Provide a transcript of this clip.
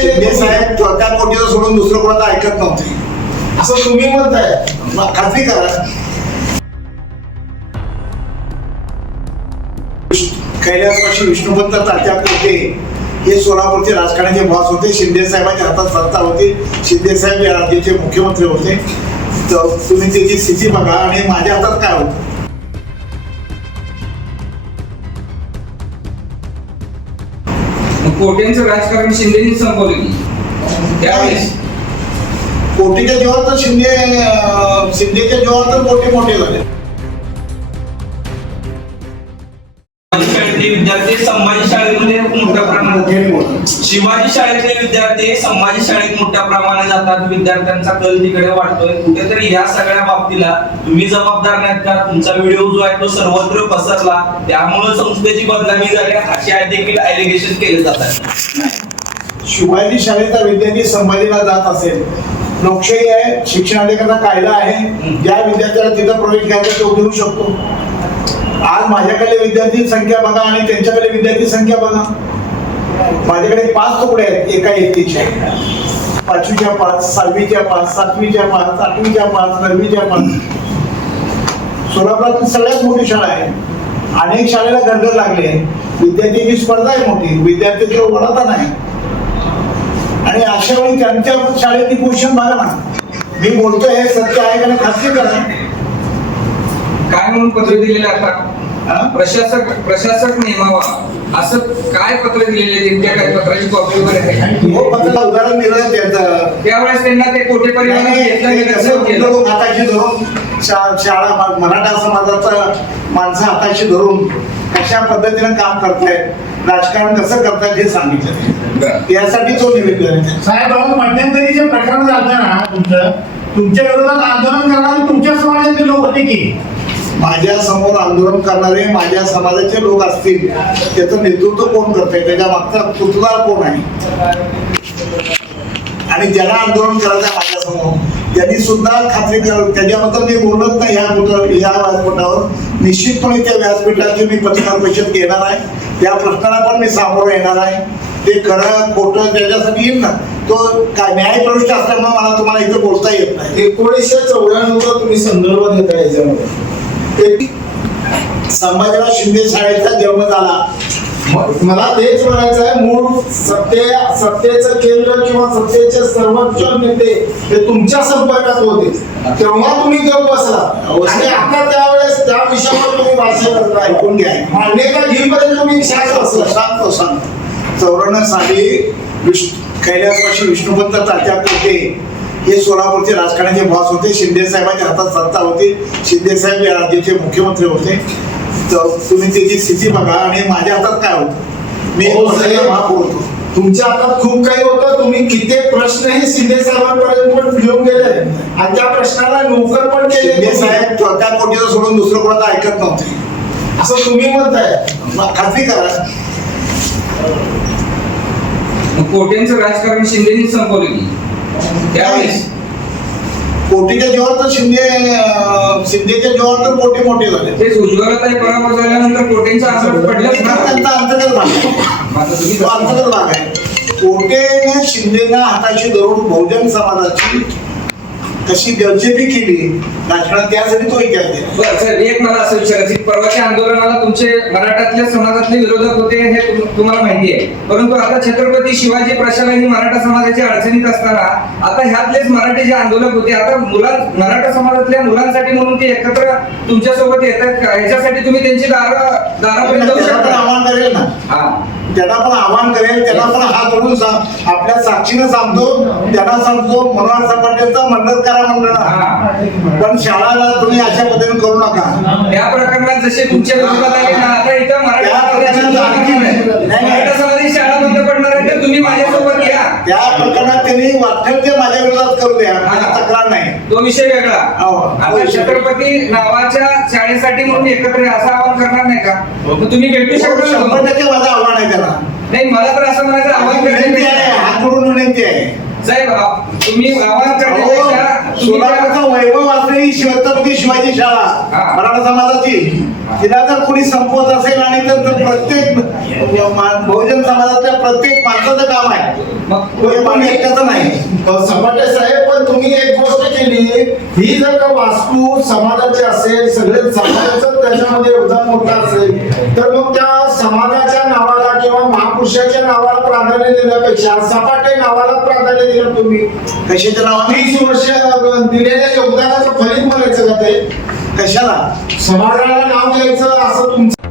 शिंदे साहेब त्या कोटीचं सोडून दुसरं कोणाचं ऐकत नव्हते. असं तुम्ही म्हणताय खात्री करा. कैलासवासी विष्णुपंत तात्या कोटे हे सोलापूरचे राजकारणाचे बॉस होते. शिंदे साहेबांच्या हातात सत्ता होती. शिंदे साहेब या राज्याचे मुख्यमंत्री होते. तर तुम्ही त्याची स्थिती बघा आणि माझ्या हातात काय होतं? कोट्यांचं राजकारण शिंदेनीच संपवलं की. त्यावेळेस. कोटीच्या जेव्हा तर शिंदे शिंदेच्या जेव्हा तर मोठे मोठे झाले. शाळेतले विद्यार्थी संभाजी शाळेमध्ये मोठ्या प्रमाणात शिवाजी शाळेतले विद्यार्थी संभाजी शाळेत मोठ्या प्रमाणात जातात. विद्यार्थ्यांचा कल तिकडे वाढतोय. कुठेतरी या सगळ्या बाबतीला तुम्ही जबाबदार नाहीत का? तुमचा व्हिडिओ जो आहे तो सर्वत्र पसरला. त्यामुळे संस्थेची बदनामी झाली अशी आहे देखील ऍलिगेशन केले जातात. शिवाजी शाळेचा विद्यार्थी संभाजीला जात असेल. लोकशाही आहे शिक्षणाधिकाराचा कायदा आहे. ज्या विद्यार्थ्याला तिथं प्रवेश घ्यायचा तो घेऊ शकतो. आज माझ्याकडे विद्यार्थी संख्या बघा आणि त्यांच्याकडे विद्यार्थी संख्या बघा. माझ्याकडे पाच तुकडे आहेत. एका व्यक्तीचे पाचवीच्या पाच सहावीच्या पाच सातवीच्या पाच आठवीच्या पाच नववीच्या पाच. सोलापुरात सगळ्यात मोठी शाळा आहे. अनेक शाळेला गर्द लागले. विद्यार्थ्यांची स्पर्धा आहे मोठी. विद्यार्थ्यांची वडता नाही. आणि अशा वेळी त्यांच्या शाळेतली क्वेश्चन बघा ना. मी बोलतोय हे सत्य आहे का खात्री करा. काय म्हणून पत्र दिलेलं आता? प्रशासक प्रशासक नेमावा. असं काय पत्र दिलेले त्यांच्या काय पत्राची कॉपी वगैरे आहे? हो उदाहरण दिलं त्याचं त्यावेळेस त्यांना ते कोठे लोक हाताशी धरून शाळा मराठा समाजाचं माणसं हाताशी धरून कशा पद्धतीनं काम करतायत? राजकारण कसं करतायत हे सांगितलं. बरं. यासाठी तो निवेदन आहे. साहेब अहो, मध्यंतरीचे प्रकरण झालं ना तुमचं तुमच्या विरोधात आंदोलन करणारे तुमच्या समाजातले लोक होते की? माझ्यासमोर आंदोलन करणारे माझ्या समाजाचे लोक असतील त्याचं नेतृत्व कोण करते त्याच्या मागचा कुतदार कोण आहे? आणि ज्यांना आंदोलन करायचं आहे माझ्यासमोर त्यांनी सुद्धा खात्री कर त्याच्याबद्दल मी बोलत नाही ह्या पुतळ ह्या व्यासपीठावर निश्चितपणे त्या व्यासपीठाची मी पत्रकार परिषद घेणार आहे. त्या प्रश्नाला पण मी सामोरं येणार आहे. ते खरं खोटं त्याच्यासाठी येईल ना? तो काय न्यायप्रविष्ट असल्यामुळे मला तुम्हाला इथं बोलता येत नाही. एकोणीसशे चौऱ्याण्णवचा तुम्ही संदर्भ देता याच्यामध्ये. ते संभाजीराव शिंदे शाळेचा जन्म झाला मला तेच म्हणायचं आहे मूळ सत्ते सत्तेचं केंद्र किंवा सत्तेचे सर्वोच्च नेते हे तुमच्या संपर्कात होते. तेव्हा तुम्ही गप बसला. आणि आता त्यावेळेस त्या विषयावर तुम्ही भाष्य करताय. ऐकून घ्या. मान्यता घेईपर्यंत तुम्ही शांत असं बसला सांगतो सांगतो चौऱ्याण्णव साली विष्णू कैलासवासी विष्णुपंत तात्या कोटे हे सोलापूरचे राजकारणाचे बॉस होते शिंदे साहेबांच्या हातात सत्ता होती. शिंदे साहेब या राज्याचे मुख्यमंत्री होते. तर तुम्ही त्याची स्थिती बघा आणि माझ्या हातात काय होतं? मी. महापौर होतो तुमच्या हातात खूप काही होतं. तुम्ही किती प्रश्न हे शिंदे साहेबांपर्यंत पण घेऊन गेले. आणि त्या प्रश्नाला नोकर पण केले शिंदे. साहेब त्या कोटीचं सोडून दुसरं कोणाचं ऐकत नव्हते. असं तुम्ही म्हणताय. मग खात्री करा. कोट्यांचं राजकारण शिंदेनीच संपवलं की? त्यावेळेस कोटीच्या जेव्हा तर शिंदे अं, शिंदेच्या जेव्हा तर मोठे मोठे झाले. तेच उज्ज्वलताई पराभव झाल्यानंतर कोट्यांचा असर पडलंच ना. त्यांचा अंतर्गत भाग आहे. तो अंतर्गत भाग आहे. कोटेने शिंदेना हाताशी धरून बहुजन समाजाची कशी दर्जेबी केली राजकारणात त्यासाठी तो विचार केला बरं सर एक मला असं विचारायचं परवाच्या आंदोलनाला तुमचे मराठातल्या समाजातले विरोधक होते हे तुम- तुम्हाला माहिती आहे. परंतु आता छत्रपती शिवाजी प्रशाला ही मराठा समाजाच्या अडचणीत असताना आता ह्यातलेच मराठी जे आंदोलक होते आता मुलां मराठा समाजातल्या मुलांसाठी म्हणून ते एकत्र तुमच्यासोबत येतात का? ह्याच्यासाठी तुम्ही त्यांची दार दारापर्यंत जाऊ शकता आव्हान करेल ना? हा. त्याला पण आव्हान करेल त्याला पण हात धरून सांग आपल्या साक्षीनं सांगतो त्यांना सांगतो मनोहर सपाटेचा मंडळ करा म्हणलं ना. हा. पण शाळाला तुम्ही अशा पद्धतीने करू नका. या प्रकरणात जसे तुमच्या विरोधात आले ना आता इथं मराठा समाजाची शाळा बंद पडणार आहे तर तुम्ही माझ्यासोबत या. त्या प्रकरणात त्यांनी वाटेल ते माझ्या विरोधात करू द्या तक्रार नाही. तो विषय वेगळा. हो. आता छत्रपती नावाच्या शाळेसाठी म्हणून एकत्र असं आवाहन करणार नाही का? मग तुम्ही भेटू शकता शंभर? टक्के माझं आव्हान आहे त्याला. नाही मला तर असं म्हणायचं आवाहन विनंती आहे हात विनंती आहे. साहेब तुम्ही त्या- सोलापूरचा वैभव असलेली छत्रपती शिवाजी शाळा. मराठा समाजाची. तिला जर कोणी संपवत असेल आणि तर प्रत्येक बहुजन समाजातल्या प्रत्येक माणसाचं काम आहे. मग पण एकट्याचं नाही. सपाटे साहेब पण तुम्ही एक गोष्ट केली. ही जर का वास्तू समाजाची असेल सगळे समाजाचं त्याच्यामध्ये योगदान मोठं असेल तर मग त्या समाजाच्या नावाला किंवा महापुरुषाच्या नावाला प्राधान्य देण्यापेक्षा सपाटे नावाला प्राधान्य दिलं तुम्ही कशाच्या नावाने वीस वर्ष दिलेल्या योगदानाचं फलित म्हणायचं का ते? कशाला? समाजाला नाव द्यायचं असं तुमचं